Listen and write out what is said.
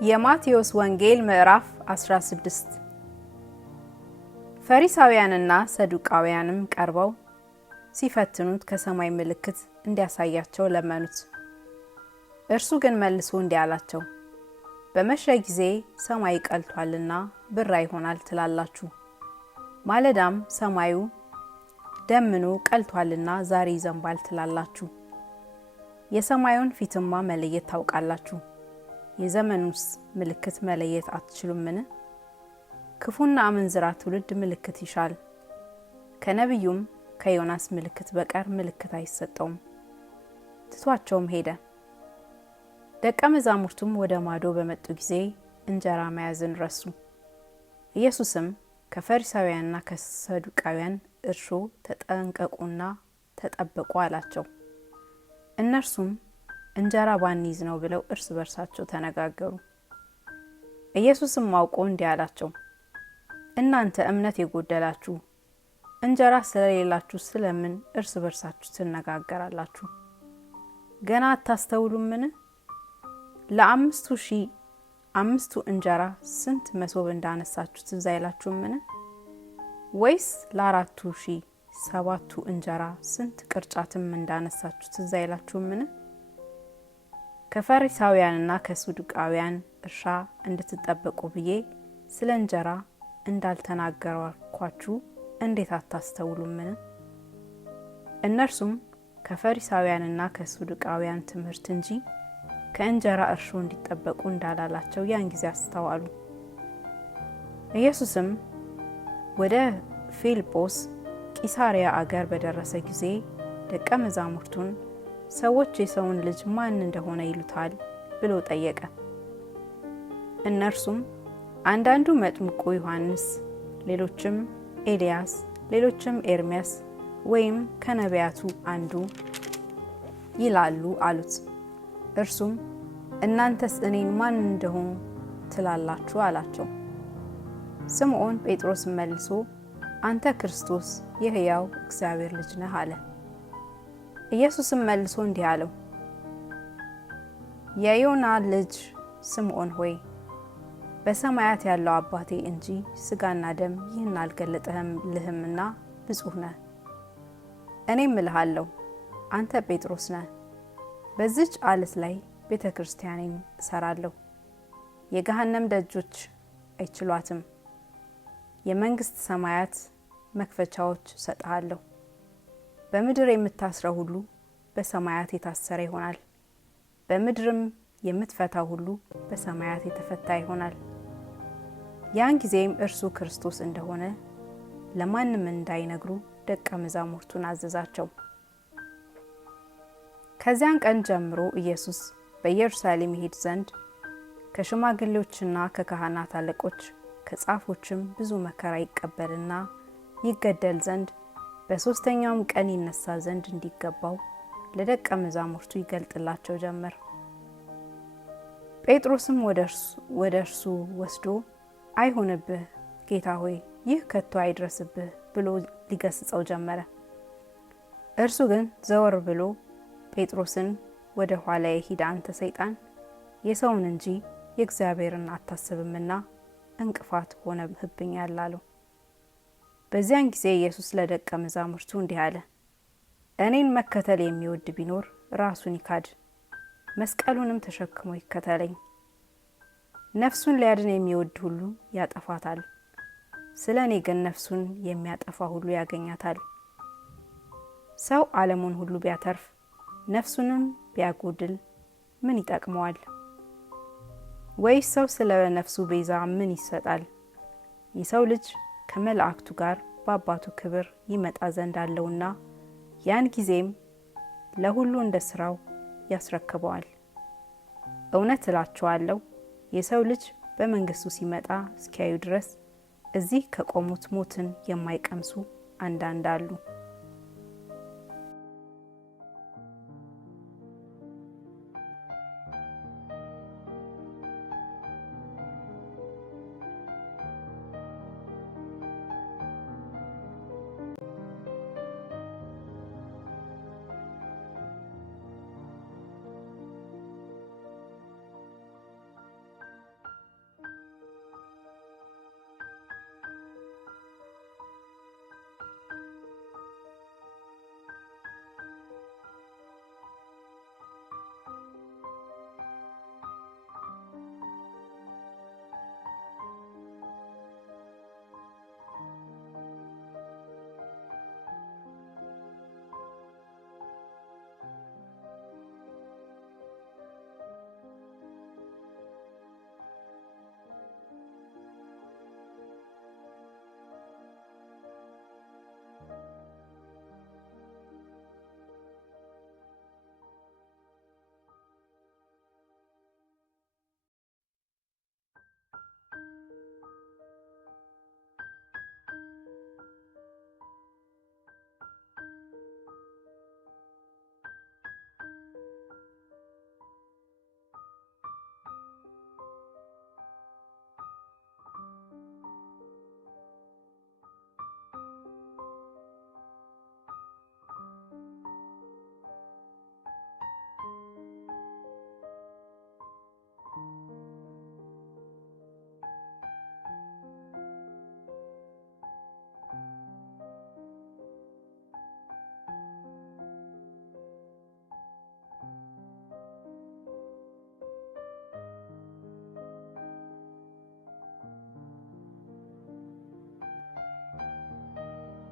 የማቴዎስ ወንጌል ምዕራፍ 16 ፈሪሳውያንና ሰዱቃውያንም ቀርበው ሲፈትኑት ከሰማይ ምልክት እንዲያሳያቸው ለመኑት። እርሱ ግን መልሶ እንዲህ አላቸው፣ በመሸ ጊዜ ሰማይ ቀልቷልና ብራ ይሆናል ትላላችሁ፣ ማለዳም ሰማዩ ደምኖ ቀልቷልና ዛሬ ይዘንባል ትላላችሁ። የሰማዩን ፊትማ መለየት ታውቃላችሁ፣ የዘመኑስ ምልክት መለየት አትችሉምን? ክፉና አመንዝራ ትውልድ ምልክት ይሻል፣ ከነቢዩም ከዮናስ ምልክት በቀር ምልክት አይሰጠውም። ትቷቸውም ሄደ። ደቀ መዛሙርቱም ወደ ማዶ በመጡ ጊዜ እንጀራ መያዝን ረሱ። ኢየሱስም ከፈሪሳውያንና ከሰዱቃውያን እርሾ ተጠንቀቁና ተጠበቁ አላቸው። እነርሱም እንጀራ ባንይዝ ነው ብለው እርስ በርሳቸው ተነጋገሩ። ኢየሱስም አውቆ እንዲህ አላቸው፣ እናንተ እምነት የጎደላችሁ እንጀራ ስለሌላችሁ ስለምን እርስ በርሳችሁ ትነጋገራላችሁ? ገና አታስተውሉምን? ለ5,000 5 እንጀራ ስንት መሶብ እንዳነሳችሁ ትዝ አይላችሁምን? ወይስ ለ4,000 7 እንጀራ ስንት ቅርጫትም እንዳነሳችሁ ትዝ አይላችሁምን? ከፈሪሳውያንና ከሰዱቃውያን እርሻ እንድትጠበቁ ብዬ ስለ እንጀራ እንዳልተናገርኳችሁ እንዴት አታስተውሉምን? እነርሱም ከፈሪሳውያንና ከሰዱቃውያን ትምህርት እንጂ ከእንጀራ እርሾ እንዲጠበቁ እንዳላላቸው ያን ጊዜ አስተዋሉ። ኢየሱስም ወደ ፊልጶስ ቂሳሪያ አገር በደረሰ ጊዜ ደቀ መዛሙርቱን ሰዎች የሰውን ልጅ ማን እንደሆነ ይሉታል ብሎ ጠየቀ። እነርሱም አንዳንዱ መጥምቁ ዮሐንስ፣ ሌሎችም ኤልያስ፣ ሌሎችም ኤርሚያስ ወይም ከነቢያቱ አንዱ ይላሉ አሉት። እርሱም እናንተስ እኔን ማን እንደሆነ ትላላችሁ አላቸው። ስምዖን ጴጥሮስ መልሶ አንተ ክርስቶስ የሕያው እግዚአብሔር ልጅ ነህ አለ። ኢየሱስም መልሶ እንዲህ አለው፣ የዮና ልጅ ስምዖን ሆይ በሰማያት ያለው አባቴ እንጂ ስጋና ደም ይህን አልገለጠልህምና ብፁዕ ነህ። እኔም እልሃለሁ አንተ ጴጥሮስ ነህ፣ በዚች ዓለት ላይ ቤተ ክርስቲያኔን እሰራለሁ፣ የገሃነም ደጆች አይችሏትም። የመንግስት ሰማያት መክፈቻዎች እሰጥሃለሁ። በምድር የምታስረው ሁሉ በሰማያት የታሰረ ይሆናል፣ በምድርም የምትፈታው ሁሉ በሰማያት የተፈታ ይሆናል። ያን ጊዜም እርሱ ክርስቶስ እንደሆነ ለማንም እንዳይነግሩ ደቀ መዛሙርቱን አዘዛቸው። ከዚያን ቀን ጀምሮ ኢየሱስ በኢየሩሳሌም ይሄድ ዘንድ ከሽማግሌዎችና ከካህናት አለቆች ከጻፎችም ብዙ መከራ ይቀበልና ይገደል ዘንድ በ3ኛውም ቀን ይነሳ ዘንድ እንዲገባው ለደቀ መዛሙርቱ ይገልጥላቸው ጀመር። ጴጥሮስም ወደ እርሱ ወስዶ አይሁንብህ ጌታ ሆይ፣ ይህ ከቶ አይድረስብህ ብሎ ሊገስጸው ጀመረ። እርሱ ግን ዘወር ብሎ ጴጥሮስን ወደ ኋላዬ ሂድ አንተ ሰይጣን፣ የሰውን እንጂ የእግዚአብሔርን አታስብምና እንቅፋት ሆነህብኛል አለው። በዚያን ጊዜ ኢየሱስ ለደቀ መዛሙርቱ እንዲህ አለ፣ እኔን መከተል የሚወድ ቢኖር ራሱን ይካድ፣ መስቀሉንም ተሸክሞ ይከተለኝ። ነፍሱን ሊያድን የሚወድ ሁሉ ያጠፋታል፣ ስለ እኔ ግን ነፍሱን የሚያጠፋ ሁሉ ያገኛታል። ሰው ዓለሙን ሁሉ ቢያተርፍ ነፍሱንም ቢያጎድል ምን ይጠቅመዋል? ወይስ ሰው ስለ ነፍሱ ቤዛ ምን ይሰጣል? የሰው ልጅ ከመላእክቱ ጋር በአባቱ ክብር ይመጣ ዘንድ አለውና ያን ጊዜም ለሁሉ እንደ ስራው ያስረክበዋል። እውነት እላችኋለሁ የሰው ልጅ በመንግስቱ ሲመጣ እስኪያዩ ድረስ እዚህ ከቆሙት ሞትን የማይቀምሱ አንዳንድ አሉ።